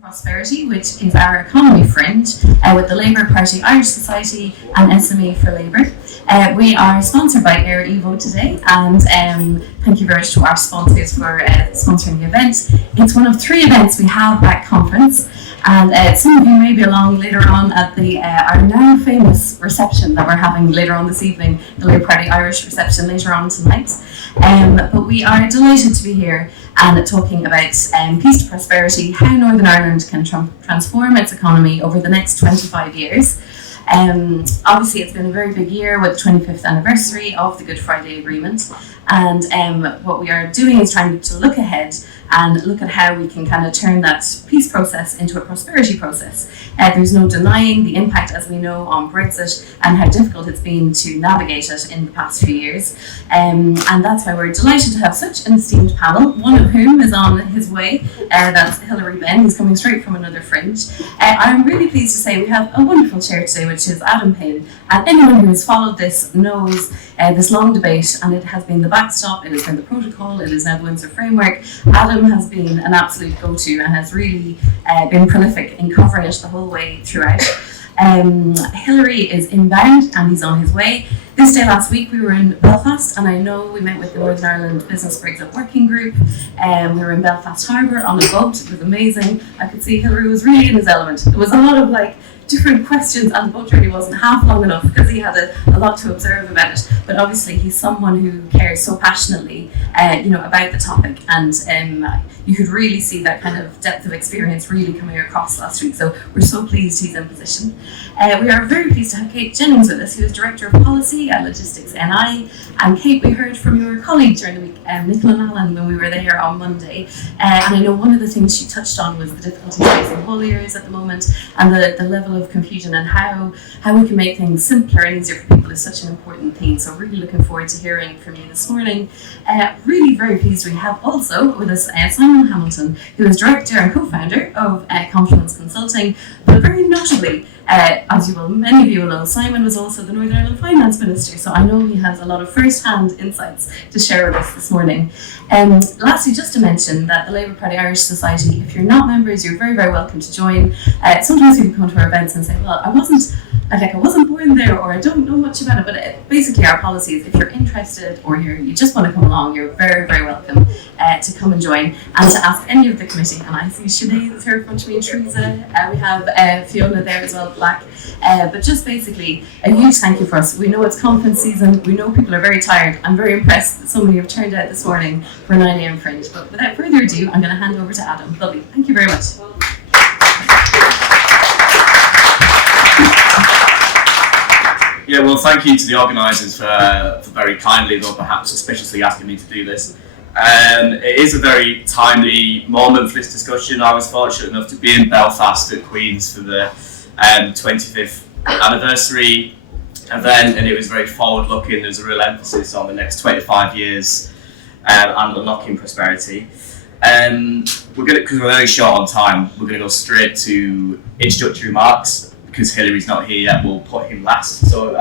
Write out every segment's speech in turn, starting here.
Prosperity, which is our economy fringe with the Labour Party, Irish Society and SME for Labour. We are sponsored by Air Evo today, and thank you very much to our sponsors for sponsoring the event. It's one of 3 events we have at conference, and some of you may be along later on at the our now famous reception that we're having later on this evening, the Labour Party Irish reception later on tonight. But we are delighted to be here and talking about peace to prosperity, how Northern Ireland can transform its economy over the next 25 years. Obviously, it's been a very big year with the 25th anniversary of the Good Friday Agreement, and what we are doing is trying to look ahead and look at how we can kind of turn that peace process into a prosperity process. There's no denying the impact, as we know, on Brexit and how difficult it's been to navigate it in the past few years. And that's why we're delighted to have such an esteemed panel, one of whom is on his way. That's Hilary Benn, who's coming straight from another fringe. I'm really pleased to say we have a wonderful chair today, which is Payne. And anyone who has followed this knows this long debate, and it has been the backstop, it has been the protocol, it is now the Windsor framework. Adam has been an absolute go-to and has really been prolific in covering it the whole way throughout. Hilary is inbound and he's on his way. This day last week we were in Belfast, and I know we met with the Northern Ireland Business Brexit Working Group. We were in Belfast Harbour on a boat. It was amazing. I could see Hilary was really in his element. There was a lot of different questions, and the boat journey wasn't half long enough because he had a lot to observe about it. But obviously he's someone who cares so passionately about the topic, and you could really see that kind of depth of experience really coming across last week. So we're so pleased he's in position. We are very pleased to have Kate Jennings with us, who is Director of Policy at Logistics NI. And Kate, we heard from your colleague during the week, Nicola Allen, when we were there on Monday. And I know one of the things she touched on was the difficulties facing hauliers at the moment, and the level of confusion, and how we can make things simpler and easier for people is such an important theme. So really looking forward to hearing from you this morning. Really very pleased we have also with us Simon Hamilton, who is Director and Co-founder of Confluence Consulting, but very notably, as many of you will know, Simon was also the Northern Ireland Finance Minister, so I know he has a lot of first-hand insights to share with us this morning. Lastly, just to mention that the Labour Party Irish Society, if you're not members, you're very, very welcome to join. Sometimes people come to our events and say, well, I wasn't born there, or I don't know much about it, but basically our policy is if you're interested or you just want to come along, you're very, very welcome to come and join and to ask any of the committee. And I see Sinead is here in front of me, and Teresa, we have Fiona there as well, Black. But just basically a huge thank you for us. We know it's conference season, we know people are very tired. I'm very impressed that so many have turned out this morning for 9 a.m. fringe. But without further ado, I'm going to hand over to Adam. Lovely, thank you very much. Yeah, well, thank you to the organisers for very kindly, though perhaps suspiciously, asking me to do this. It is a very timely moment for this discussion. I was fortunate enough to be in Belfast at Queen's for the 25th anniversary event, and it was very forward-looking. There's a real emphasis on the next 25 years and unlocking prosperity. Because we're very short on time, we're going to go straight to introductory remarks. Because Hilary's not here yet, we'll put him last. So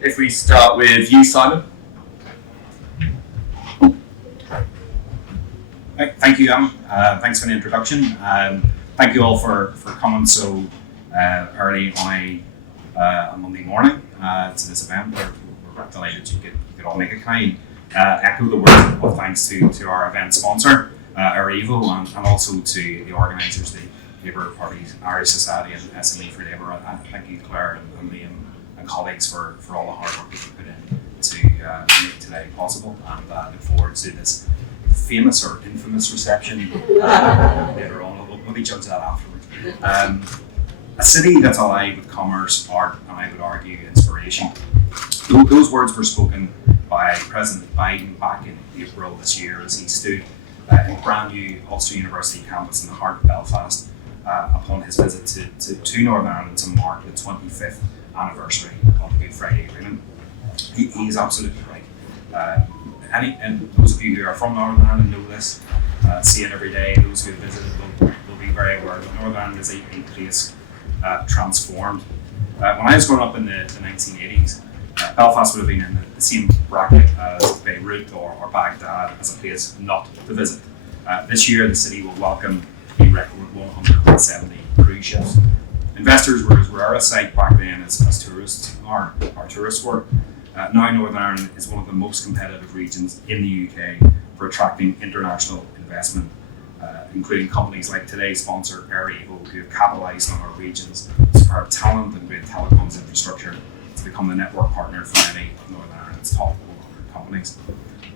if we start with you, Simon. Thank you, Adam. Thanks for the introduction. Thank you all for coming so early on a Monday morning to this event. We're delighted you could all make it. Can I echo the words of thanks to our event sponsor, our Evo, and also to the organisers, the Labour Party, Irish Society and SME for Labour. Thank you, Claire and Liam and colleagues for all the hard work that you put in to make today possible, and look forward to this famous or infamous reception later on. We'll be judged that afterwards. A city that's alive with commerce, art, and I would argue inspiration. Those words were spoken by President Biden back in April this year as he stood in a brand new Ulster University campus in the heart of Belfast upon his visit to Northern Ireland to mark the 25th anniversary of the Good Friday Agreement. He is absolutely right. And those of you who are from Northern Ireland know this, see it every day. Those who have visited will be very aware that Northern Ireland is a place transformed. When I was growing up in the 1980s, Belfast would have been in the same bracket as Beirut or Baghdad as a place not to visit. This year, the city will welcome a record 100 70 cruise ships. Investors were as rare a sight back then as tourists are, or tourists were. Now Northern Ireland is one of the most competitive regions in the UK for attracting international investment, including companies like today's sponsor Evo, who have capitalised on our region's superb talent and great telecoms infrastructure to become the network partner for many of Northern Ireland's top 100 companies.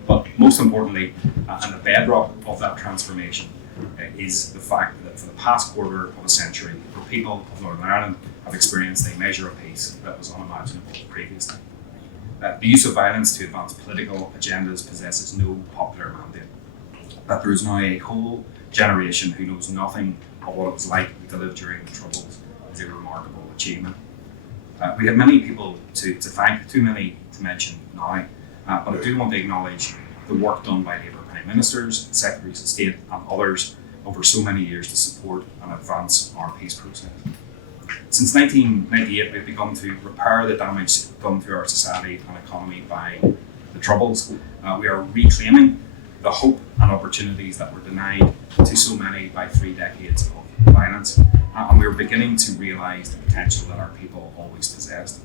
But most importantly, and the bedrock of that transformation, is the fact that for the past quarter of a century, the people of Northern Ireland have experienced a measure of peace that was unimaginable previously. The use of violence to advance political agendas possesses no popular mandate. That there is now a whole generation who knows nothing of what it was like to live during the Troubles is a remarkable achievement. We have many people to thank, too many to mention now, but I do want to acknowledge the work done by Labour Prime Ministers, Secretaries of State and others over so many years to support and advance our peace process. Since 1998, we've begun to repair the damage done to our society and economy by the Troubles. We are reclaiming the hope and opportunities that were denied to so many by 3 decades of violence, and we're beginning to realise the potential that our people always possessed.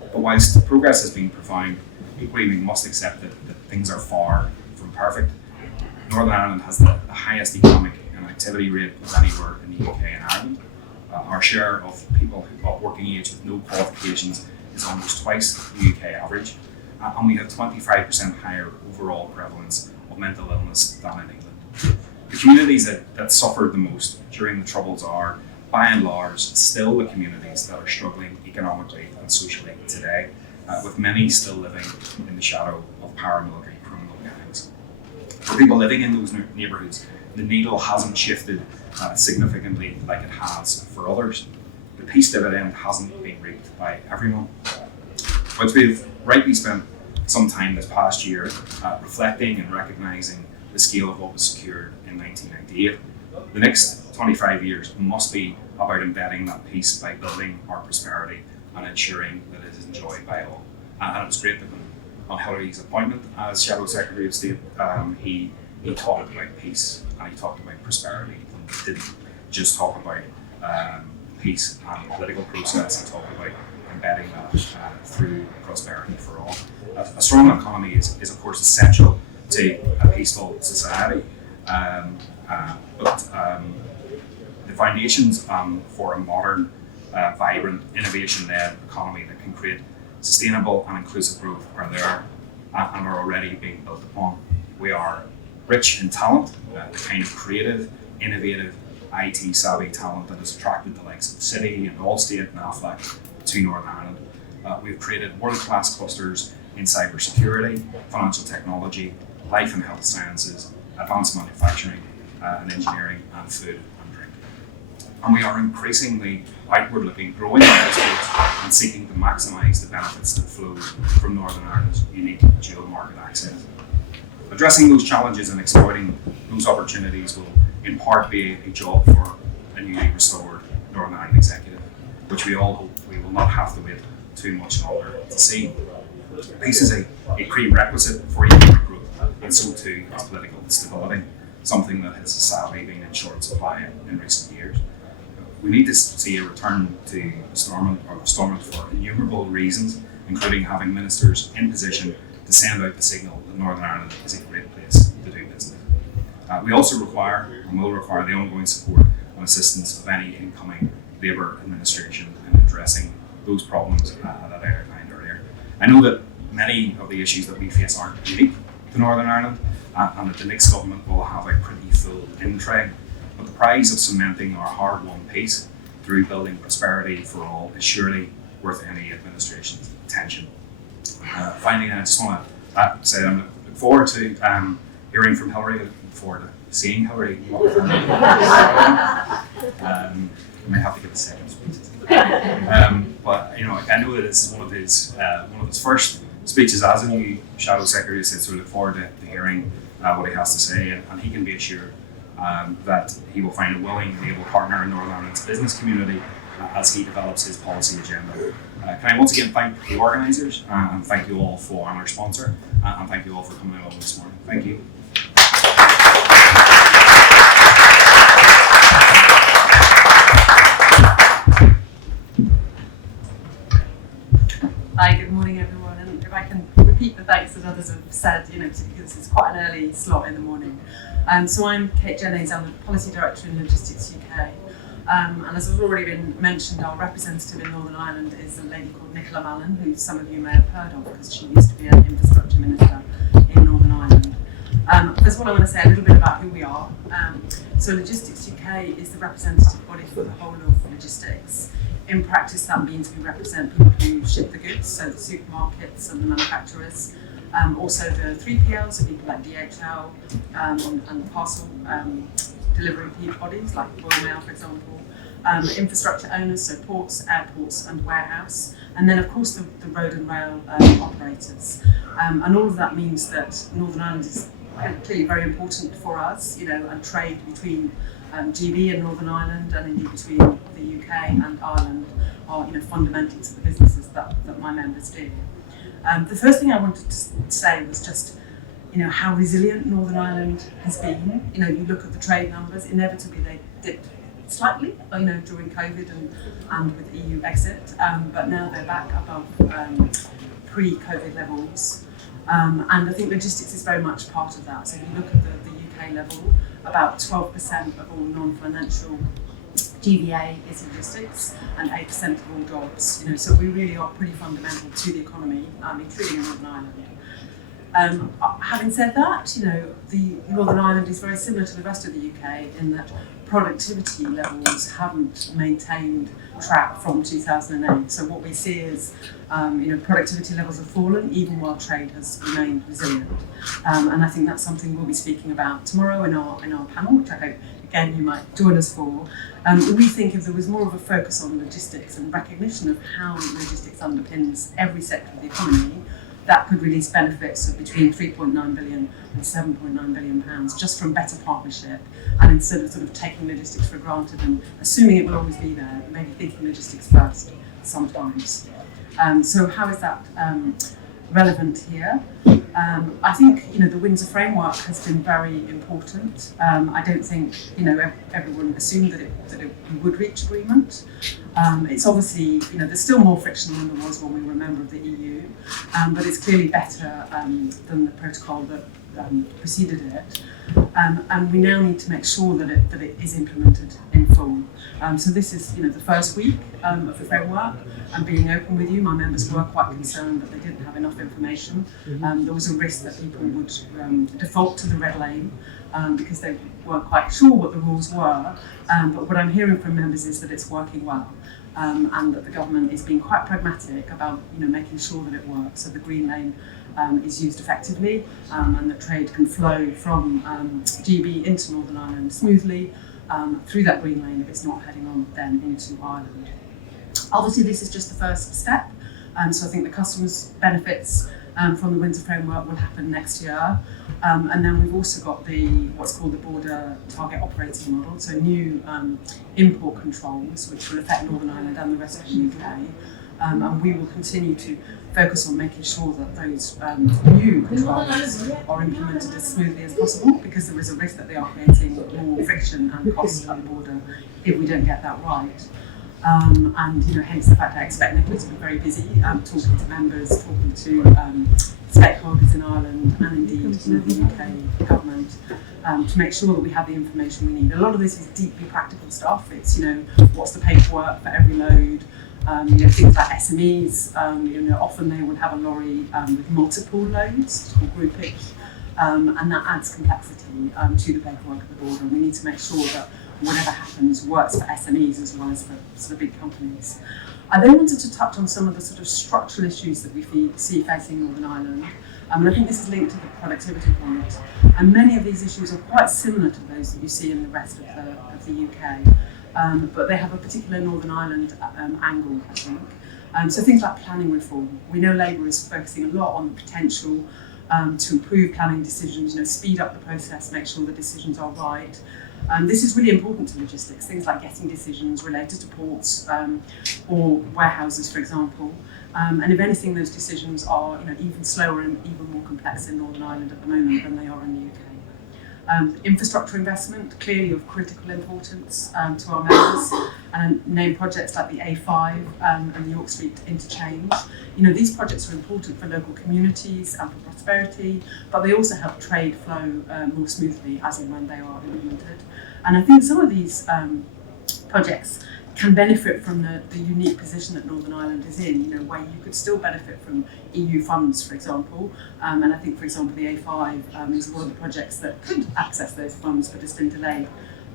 But whilst progress has been profound, equally we must accept that things are far from perfect. Northern Ireland has the highest economic and activity rate of anywhere in the UK and Ireland. Our share of people of working age with no qualifications is almost twice the UK average, and we have 25% higher overall prevalence of mental illness than in England. The communities that suffered the most during the Troubles are, by and large, still the communities that are struggling economically and socially today, with many still living in the shadow of paramilitary criminal gangs. For people living in those neighbourhoods, the needle hasn't shifted significantly like it has for others. The peace dividend hasn't been reaped by everyone. But we've rightly spent some time this past year reflecting and recognising the scale of what was secured in 1998. The next 25 years must be about embedding that peace by building our prosperity and ensuring that it is enjoyed by all. And it was great that on Hilary's appointment as Shadow Secretary of State, he talked about peace and he talked about prosperity. He didn't just talk about peace and political process, he talked about embedding that through prosperity for all. A strong economy is of course essential to a peaceful society, but the foundations for a modern, vibrant, innovation-led economy that can create sustainable and inclusive growth are there and are already being built upon. We are rich in talent, the kind of creative, innovative, IT-savvy talent that has attracted the likes of City and Allstate and Aflac to Northern Ireland. We've created world-class clusters in cybersecurity, financial technology, life and health sciences, advanced manufacturing, and engineering, and food and drink. And we are increasingly outward-looking, growing our exports and seeking to maximise the benefits that flow from Northern Ireland's unique dual market access. Addressing those challenges and exploiting those opportunities will in part be a job for a newly restored Northern Ireland executive, which we all hope we will not have to wait too much longer to see. Peace is a prerequisite for economic growth, and so too is political stability, something that has sadly been in short supply in recent years. We need to see a return to restoration for innumerable reasons, including having ministers in position to send out the signal that Northern Ireland is a great place to do business. We also require and will require the ongoing support and assistance of any incoming Labour administration in addressing those problems that I outlined earlier. I know that many of the issues that we face aren't unique to Northern Ireland, and that the next government will have a pretty full in-tray, but the prize of cementing our hard-won peace through building prosperity for all is surely worth any administration's attention. Finally, I just want to say I'm looking forward to hearing from Hilary, looking forward to seeing Hilary. I may have to give a second speech. But I know that this is one of his first speeches as a new Shadow Secretary, so we look forward to hearing what he has to say, and he can be assured that he will find a willing and able partner in Northern Ireland's business community as he develops his policy agenda. Can I once again thank the organisers and thank you all for our sponsor and thank you all for coming along this morning. Thank you. because it's quite an early slot in the morning. So I'm Kate Jennings, I'm the Policy Director in Logistics UK. And as has already been mentioned, our representative in Northern Ireland is a lady called Nicola Mallon, who some of you may have heard of because she used to be an infrastructure minister in Northern Ireland. First of all, I want to say a little bit about who we are. So Logistics UK is the representative body for the whole of logistics. In practice, that means we represent people who ship the goods, so the supermarkets and the manufacturers, also the 3PLs, so people like DHL and parcel delivery bodies like Royal Mail, for example, infrastructure owners, so ports, airports and warehouse, and then of course the road and rail operators. And all of that means that Northern Ireland is clearly very important for us, and trade between GB and Northern Ireland and indeed between the UK and Ireland are fundamental to the businesses that my members do. The first thing I wanted to say was just how resilient Northern Ireland has been. You look at the trade numbers, inevitably they dipped slightly during COVID and with EU exit, but now they're back above pre-COVID levels. And I think logistics is very much part of that. So if you look at the UK level, about 12% of all non-financial GVA is logistics and 8% of all jobs. So we really are pretty fundamental to the economy, including Northern Ireland. Having said that, the Northern Ireland is very similar to the rest of the UK in that productivity levels haven't maintained track from 2008. So what we see is, productivity levels have fallen even while trade has remained resilient. And I think that's something we'll be speaking about tomorrow in our panel, which I hope again you might join us for. We think if there was more of a focus on logistics and recognition of how logistics underpins every sector of the economy, that could release benefits of between 3.9 billion and 7.9 billion pounds just from better partnership, and instead of sort of taking logistics for granted and assuming it will always be there, maybe thinking logistics first sometimes. So how is that relevant here? I think the Windsor framework has been very important. I don't think everyone assumed that we would reach agreement. It's obviously there's still more friction than there was when we were a member of the EU, but it's clearly better than the protocol that preceded it. And we now need to make sure that it is implemented in full. So this is the first week of the framework. And being open with you, my members were quite concerned that they didn't have enough information. There was a risk that people would default to the red lane because they weren't quite sure what the rules were. But what I'm hearing from members is that it's working well, and that the government is being quite pragmatic about making sure that it works. So the green lane is used effectively, and that trade can flow from GB into Northern Ireland smoothly through that green lane if it's not heading on then into Ireland. Obviously, this is just the first step, so I think the customers' benefits from the Windsor framework will happen next year, and then we've also got what's called the border target operating model, so new import controls which will affect Northern Ireland and the rest of the UK, and we will continue to focus on making sure that those new controls are implemented as smoothly as possible, because there is a risk that they are creating more friction and cost at the border if we don't get that right. And hence the fact I expect Nicola to be very busy talking to members, talking to stakeholders in Ireland and indeed the UK government to make sure that we have the information we need. A lot of this is deeply practical stuff. It's what's the paperwork for every load. Things like SMEs. Often they would have a lorry with multiple loads, called groupage, and that adds complexity to the paperwork at the border. And we need to make sure that whatever happens works for SMEs as well as for sort of big companies. I then wanted to touch on some of the sort of structural issues that we see facing Northern Ireland. And I think this is linked to the productivity point. And many of these issues are quite similar to those that you see in the rest of the UK. But they have a particular Northern Ireland angle, I think. So things like planning reform. We know Labour is focusing a lot on the potential to improve planning decisions, speed up the process, make sure the decisions are right. This is really important to logistics, things like getting decisions related to ports or warehouses, for example. And if anything, those decisions are even slower and even more complex in Northern Ireland at the moment than they are in the UK. Infrastructure investment, clearly of critical importance to our members. and name projects like the A5 and the York Street interchange. You know, these projects are important for local communities and for prosperity, but they also help trade flow more smoothly as and when they are implemented. And I think some of these projects can benefit from the unique position that Northern Ireland is in, you know, where you could still benefit from EU funds, for example. And I think, for example, the A5 is one of the projects that could access those funds, but has been delayed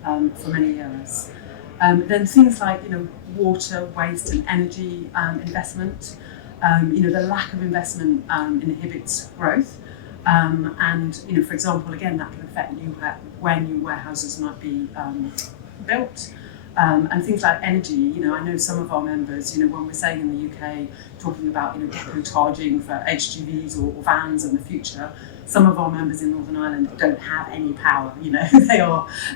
for many years. Then things like, you know, water, waste and energy investment. You know, the lack of investment inhibits growth. And, you know, for example, again, that can affect where new warehouses might be built. And things like energy, you know, I know some of our members, you know, when we're saying in the UK, talking about, you know, depot charging for HGVs or vans in the future, some of our members in Northern Ireland don't have any power, you know,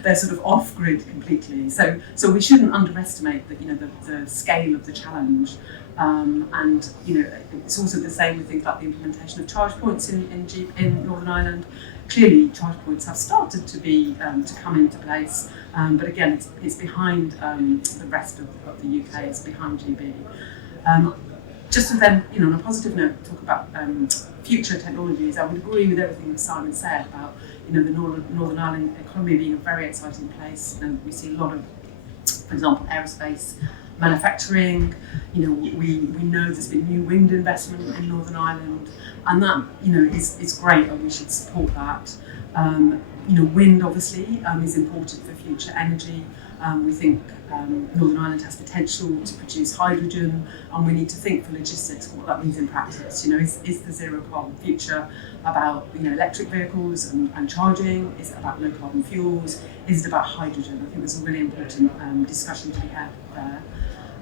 they're sort of off grid completely. So we shouldn't underestimate the, you know, the scale of the challenge. And, you know, it's also the same with things like the implementation of charge points in Northern Ireland. Clearly, charge points have started to come into place, but again, it's behind the rest of the UK. It's behind GB. Just to then, you know, on a positive note, talk about future technologies. I would agree with everything that Simon said about, you know, the Northern Ireland economy being a very exciting place, and we see a lot of, for example, aerospace manufacturing. You know, we know there's been new wind investment in Northern Ireland, and that, you know, is great, and we should support that. You know, wind obviously is important for future energy. We think Northern Ireland has potential to produce hydrogen, and we need to think for logistics what that means in practice. You know, is the zero carbon future about, you know, electric vehicles and charging? Is it about low carbon fuels? Is it about hydrogen? I think there's a really important discussion to be had there.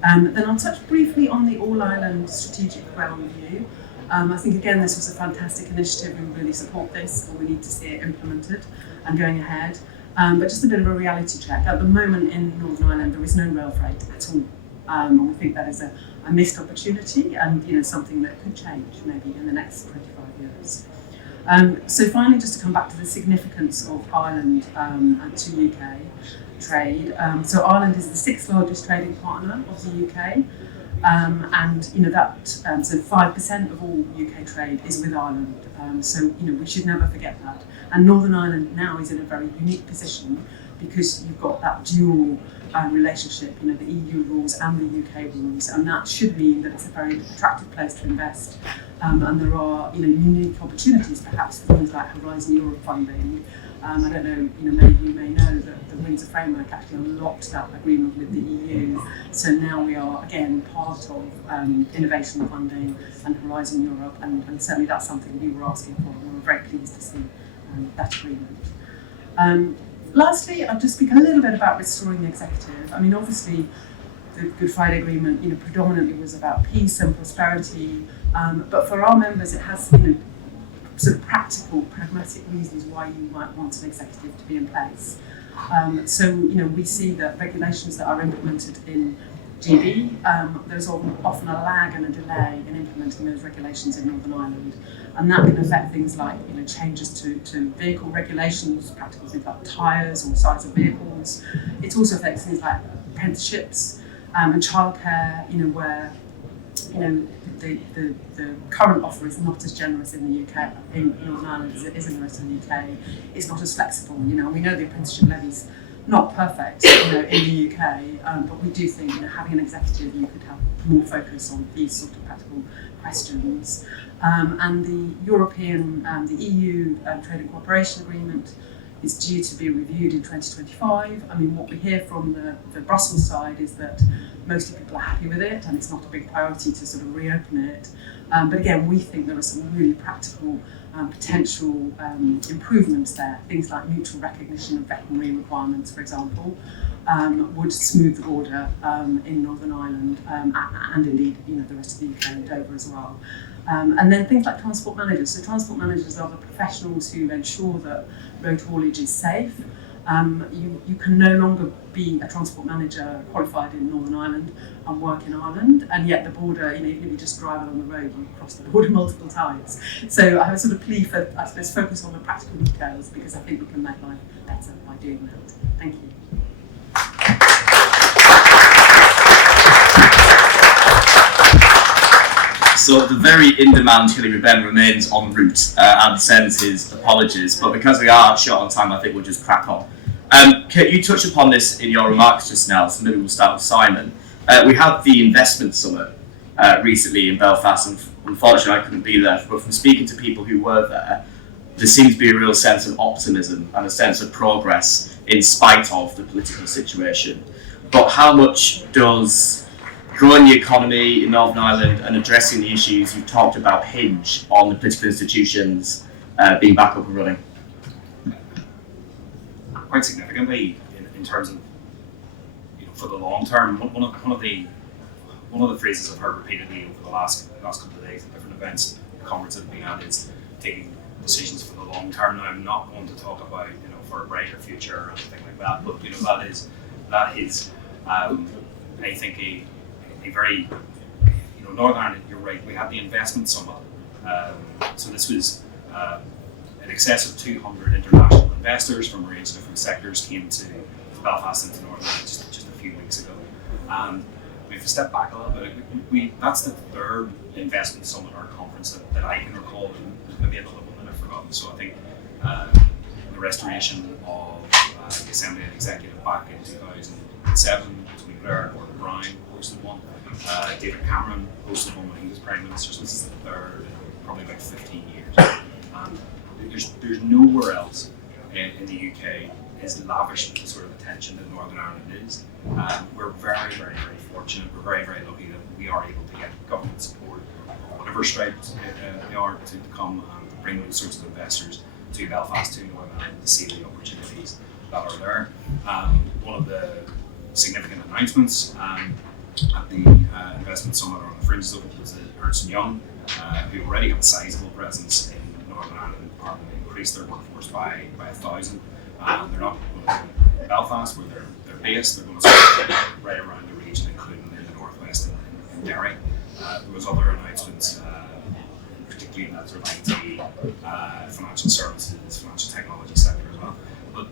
Then I'll touch briefly on the All Ireland Strategic Rail Review. I think, again, this was a fantastic initiative. We really support this, and we need to see it implemented and going ahead. But just a bit of a reality check. At the moment in Northern Ireland, there is no rail freight at all. And we think that is a missed opportunity, and, you know, something that could change maybe in the next 25 years. So finally, just to come back to the significance of Ireland to UK trade. So Ireland is the 6th largest trading partner of the UK. And, you know, that so 5% of all UK trade is with Ireland. So, you know, we should never forget that. And Northern Ireland now is in a very unique position because you've got that dual relationship, you know, the EU rules and the UK rules, and that should mean that it's a very attractive place to invest. And there are, you know, unique opportunities perhaps for things like Horizon Europe funding. I don't know, you know, many of you may know that the Windsor Framework actually unlocked that agreement with the EU. So now we are, again, part of innovation funding and Horizon Europe, and certainly that's something we were asking for, and we're very pleased to see that agreement. Lastly, I'll just speak a little bit about restoring the executive. I mean, obviously, the Good Friday Agreement, you know, predominantly was about peace and prosperity, but for our members, it has, you know, sort of practical, pragmatic reasons why you might want an executive to be in place. So, you know, we see that regulations that are implemented in GB, there's often a lag and a delay in implementing those regulations in Northern Ireland, and that can affect things like, you know, changes to vehicle regulations, practical things like tyres or size of vehicles. It also affects things like apprenticeships and childcare, you know, where, you know, the current offer is not as generous in the UK, in Northern Ireland, as it is in the rest of the UK. It's not as flexible, you know. We know the apprenticeship levy's not perfect, you know, in the UK, but we do think, you know, having an executive, you could have more focus on these sort of practical questions. And the European, the EU Trade and Cooperation Agreement is due to be reviewed in 2025. I mean, what we hear from the Brussels side is that mostly people are happy with it, and it's not a big priority to sort of reopen it. But again, we think there are some really practical potential improvements there. Things like mutual recognition of veterinary requirements, for example, would smooth the border in Northern Ireland, and indeed, you know, the rest of the UK and Dover as well. And then things like transport managers. So transport managers are the professionals who ensure that road haulage is safe. You can no longer be a transport manager qualified in Northern Ireland and work in Ireland, and yet the border, you know, even if you just drive along the road, you cross the border multiple times. So I have a sort of plea for, I suppose, focus on the practical details, because I think we can make life better by doing that. Thank you. So the very in-demand Hilary Benn remains en route and sends his apologies, but because we are short on time, I think we'll just crack on. Kate, you touched upon this in your remarks just now, so maybe we'll start with Simon. We had the investment summit recently in Belfast, and unfortunately I couldn't be there, but from speaking to people who were there, there seems to be a real sense of optimism and a sense of progress in spite of the political situation. But how much does growing the economy in Northern Ireland and addressing the issues you've talked about hinge on the political institutions being back up and running? Quite significantly, in terms of, for the long term. One of the phrases I've heard repeatedly over the last couple of days at different events, conferences I've been at, is taking decisions for the long term. Now, I'm not going to talk about for a brighter future or anything like that, but that is I think a very Northern Ireland. You're right. We had the investment summit, so this was in excess of 200 international investors from a range of different sectors came to Belfast into Northern Ireland just a few weeks ago, and if we step back a little bit, that's the third investment summit or conference that I can recall. There's maybe another one that I've forgotten. So I think the restoration of the Assembly and Executive back in 2007, Tony Blair, Gordon Brown hosted one, David Cameron hosted one when he was Prime Minister. So this is the third in probably about 15 years. And there's nowhere else in the UK is lavish the sort of attention that Northern Ireland is. We're very, very, very fortunate. We're very, very lucky that we are able to get government support, whatever stripes they are, to come and bring those sorts of investors to Belfast, to Northern Ireland, to see the opportunities that are there. One of the significant announcements at the investment summit or on the fringes of it was that Ernst & Young, who already have a sizable presence in Northern Ireland, are going to increase their workforce by 1,000. They're not going to in Belfast, where they're based. They're going to start right around the region, including in the northwest in Derry. There was other announcements, particularly in that sort of IT, financial services, financial technology sector as well. But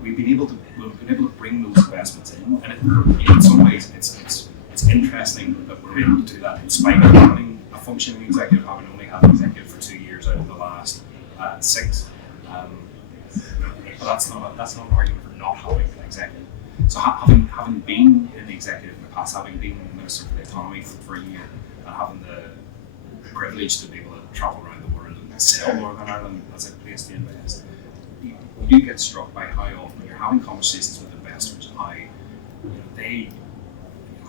we've been able to bring those investments in, and in some ways it's interesting that we're able to do that in spite of having a functioning executive, having only had an executive for 2 years out of the last 6. But that's not an argument for not having an executive. So having been in the executive in the past, having been Minister for the Economy for a year, and having the privilege to be able to travel around the world and sell Northern Ireland as a place to invest, you do get struck by how often you're having conversations with investors and how they.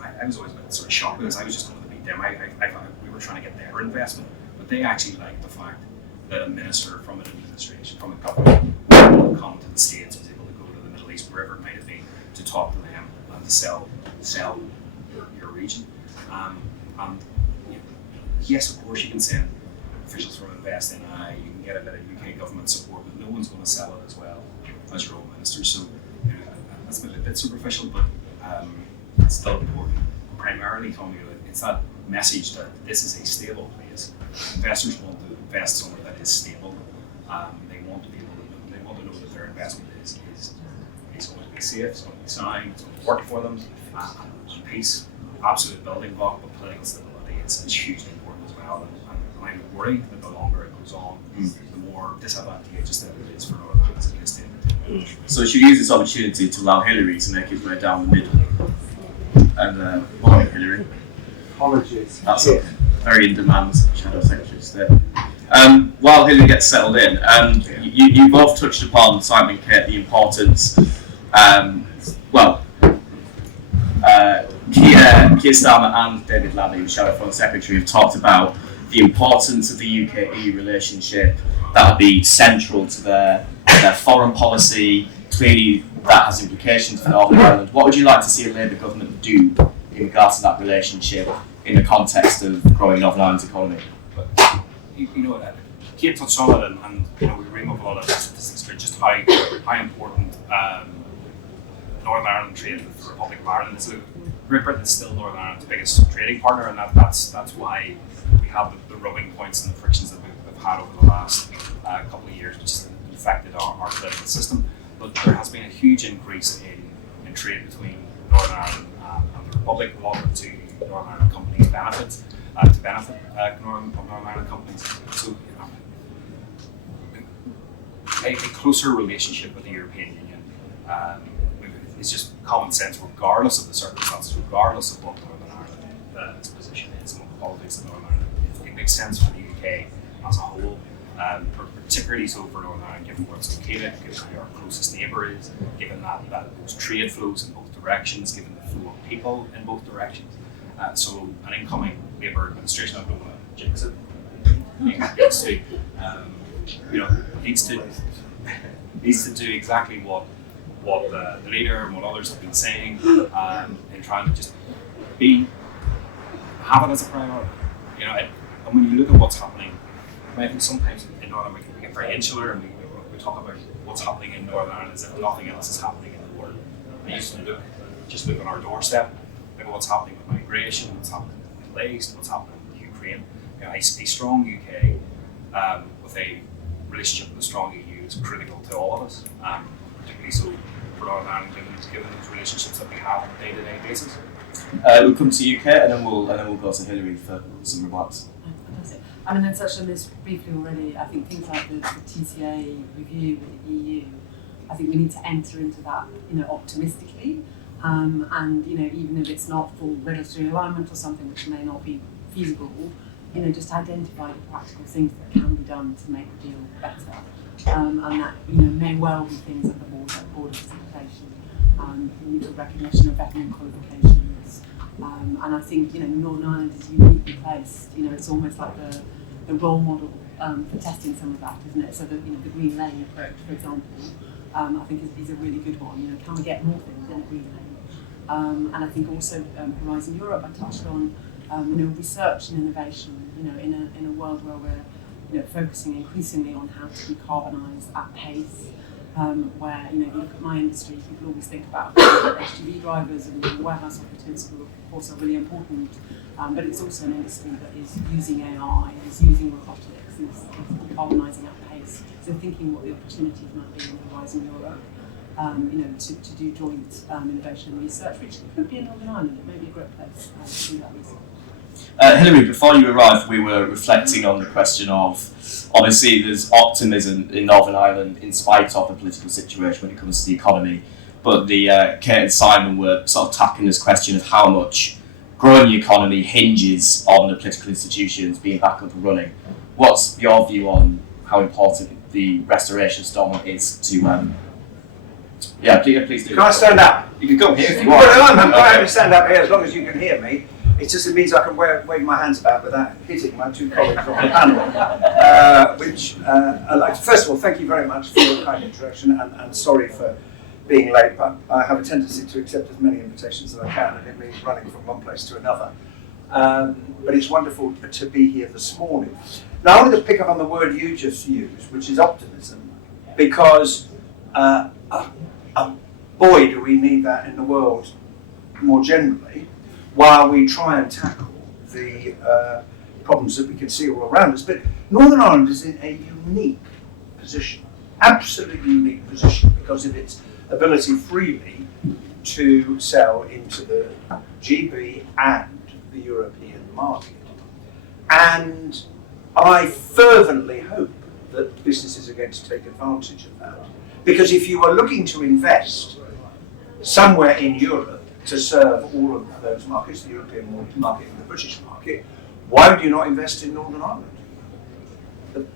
I was always a bit sort of shocked because I was just going to meet them. I thought we were trying to get their investment, but they actually liked the fact that a minister from an administration, from a government, would come to the States, was able to go to the Middle East, wherever it might have been, to talk to them and to sell your region. And yes, of course, you can send officials from Invest in, you can get a bit of UK government support, but no one's going to sell it as well as your own minister. So that's a bit superficial, but it's still important. Primarily, Tommy, it's that message that this is a stable place. Investors want to invest somewhere that is stable. They want to be able to they want to know that their investment is going to be safe, it's going to be sound, it's going to work for them. And peace, absolute building block, but political stability, it's hugely important as well. And I'm worried that the longer it goes on, the more disadvantageous that it is for Northern Ireland as a place to invest. So should use this opportunity to allow Hilary to make his way down the middle. And morning, Hilary. Apologies. That's a very in-demand shadow secretary today. While Hilary gets settled in, you both touched upon, Simon and Kate, the importance. Keir Starmer and David Lammy, the Shadow Foreign Secretary, have talked about the importance of the UK-EU relationship that will be central to their foreign policy. Clearly, that has implications for Northern Ireland. What would you like to see a Labour government do in regards to that relationship in the context of growing Northern Ireland's economy? Kate touched on it, and we bring up a lot of statistics for just how important Northern Ireland trade with the Republic of Ireland is. Great Britain is still Northern Ireland's biggest trading partner, and that's why we have the rubbing points and the frictions that we've had over the last couple of years, which has affected our political system. But there has been a huge increase in trade between Northern Ireland and the Republic, a lot of it to Northern Ireland companies' benefits. to benefit Northern Ireland companies. So, a closer relationship with the European Union is just common sense, regardless of the circumstances, regardless of what Northern Ireland's position is in the politics of Northern Ireland. It makes sense for the UK as a whole, particularly so for Northern Ireland, given where it's located, given who our closest neighbour is, given that those trade flows in both directions, given the flow of people in both directions. So an incoming Labour administration, I don't want to jinx it, needs to do exactly what the leader and what others have been saying, and trying to just have it as a priority. And when you look at what's happening, I think sometimes in Northern Ireland we get very insular and we talk about what's happening in Northern Ireland as if nothing else is happening in the world. I used to look on our doorstep, look at what's happening with migration, what's happening in the Middle East, what's happening with Ukraine. A strong UK with a relationship with a strong EU is critical to all of us, particularly so for Northern Ireland, given those relationships that we have on a day-to-day basis. We'll come to UK and then we'll go to Hilary for some remarks. Fantastic. I mean, I touched on this briefly already. I think things like the TCA review with the EU, I think we need to enter into that, optimistically, and even if it's not full regulatory alignment or something which may not be feasible, just identify the practical things that can be done to make the deal better, and that may well be things at the border facilitation, mutual recognition of veteran qualifications, and I think Northern Ireland is uniquely placed. It's almost like the role model for testing some of that, isn't it? So the green lane approach, for example, I think is a really good one. Can we get more things in a green lane? And I think also Horizon Europe, I touched on. Research and innovation, in a world where we're, focusing increasingly on how to decarbonise at pace, where, if you look at my industry, people always think about HGV drivers and warehouse operatives, who of course are really important, but it's also an industry that is using AI, is using robotics, is decarbonising at pace. So thinking what the opportunities might be in Horizon Europe, to do joint innovation and research, which could be in Northern Ireland. It may be a great place to do that research. Hilary, before you arrived, we were reflecting on the question of, obviously there's optimism in Northern Ireland in spite of the political situation when it comes to the economy, but Kate and Simon were sort of tackling this question of how much growing the economy hinges on the political institutions being back up and running. What's your view on how important the restoration storm is to... please do. Can I stand up? You can come here if you want. Well, I'm happy to stand up here as long as you can hear me. It just means I can wave my hands about without hitting my two colleagues on the panel. Which I'd like to, first of all, thank you very much for your kind introduction, and sorry for being late, but I have a tendency to accept as many invitations as I can, and it means running from one place to another. But it's wonderful to be here this morning. Now, I wanted to pick up on the word you just used, which is optimism, because boy, do we need that in the world more generally, while we try and tackle the problems that we can see all around us. But Northern Ireland is in a unique position, absolutely unique position, because of its ability freely to sell into the GB and the European market. And I fervently hope that businesses are going to take advantage of that. Because if you are looking to invest somewhere in Europe to serve all of those markets, the European market and the British market, why would you not invest in Northern Ireland?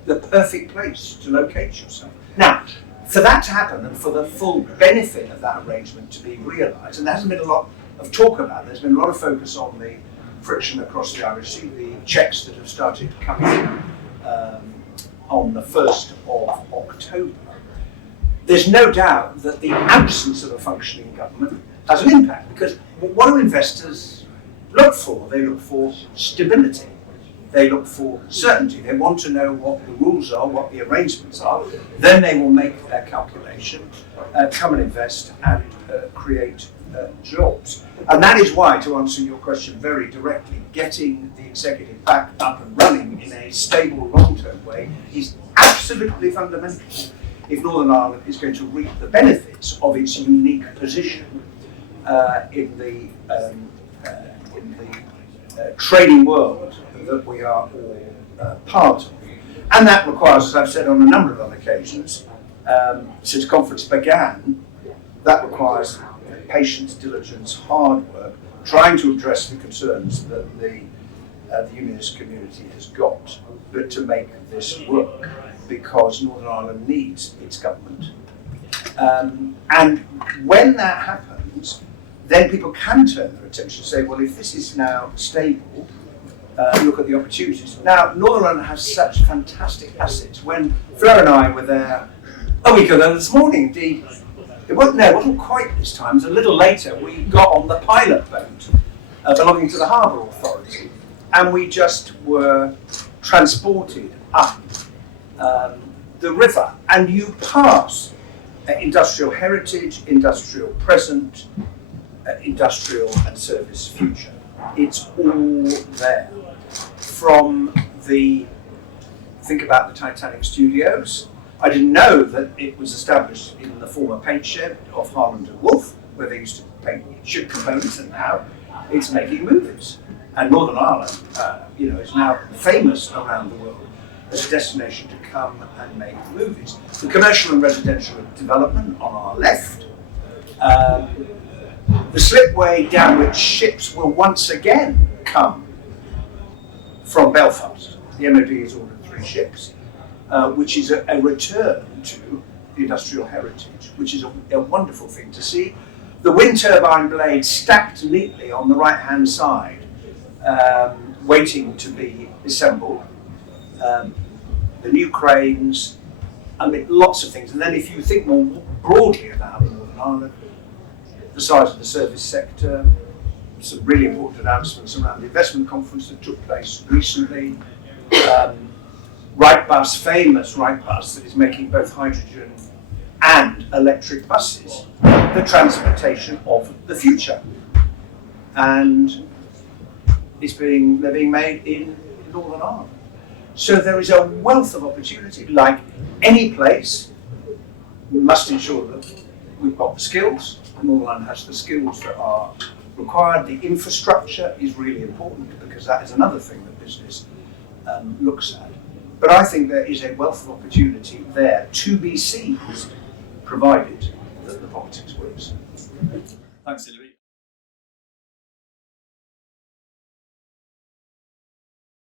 The perfect place to locate yourself. Now, for that to happen and for the full benefit of that arrangement to be realised, and there hasn't been a lot of talk about it, there's been a lot of focus on the friction across the Irish Sea, the checks that have started coming in on the 1st of October. There's no doubt that the absence of a functioning government has an impact, because what do investors look for? They look for stability. They look for certainty. They want to know what the rules are, what the arrangements are. Then they will make their calculation, come and invest and create jobs. And that is why, to answer your question very directly, getting the executive back up and running in a stable, long-term way is absolutely fundamental if Northern Ireland is going to reap the benefits of its unique position in the trading world that we are all part of. And that requires, as I've said on a number of other occasions, since conference began, that requires patience, diligence, hard work, trying to address the concerns that the unionist community has got, but to make this work, because Northern Ireland needs its government. And when that happens, then people can turn their attention and say, well, if this is now stable, look at the opportunities. Now, Northern Ireland has such fantastic assets. When Fleur and I were there a week ago this morning, indeed, it wasn't quite this time, it was a little later, we got on the pilot boat belonging to the Harbour Authority, and we just were transported up the river, and you pass industrial heritage, industrial present, industrial and service future. It's all there. Think about the Titanic Studios. I didn't know that it was established in the former paint shed of Harland and Wolff, where they used to paint ship components, and now it's making movies. And Northern Ireland, is now famous around the world as a destination to come and make movies. The commercial and residential development on our left, the slipway down which ships will once again come from Belfast. The MOD has ordered 3 ships, which is a return to the industrial heritage, which is a wonderful thing to see. The wind turbine blades stacked neatly on the right-hand side, waiting to be assembled. The new cranes, lots of things. And then if you think more broadly about Northern Ireland, the size of the service sector, some really important announcements around the investment conference that took place recently. Wrightbus, famous Wrightbus, that is making both hydrogen and electric buses, the transportation of the future. And they're being made in Northern Ireland. So there is a wealth of opportunity. Like any place, we must ensure that we've got the skills. Northern Ireland has the skills that are required. The infrastructure is really important, because that is another thing that business looks at. But I think there is a wealth of opportunity there to be seized, provided that the politics works. Thanks, Hilary.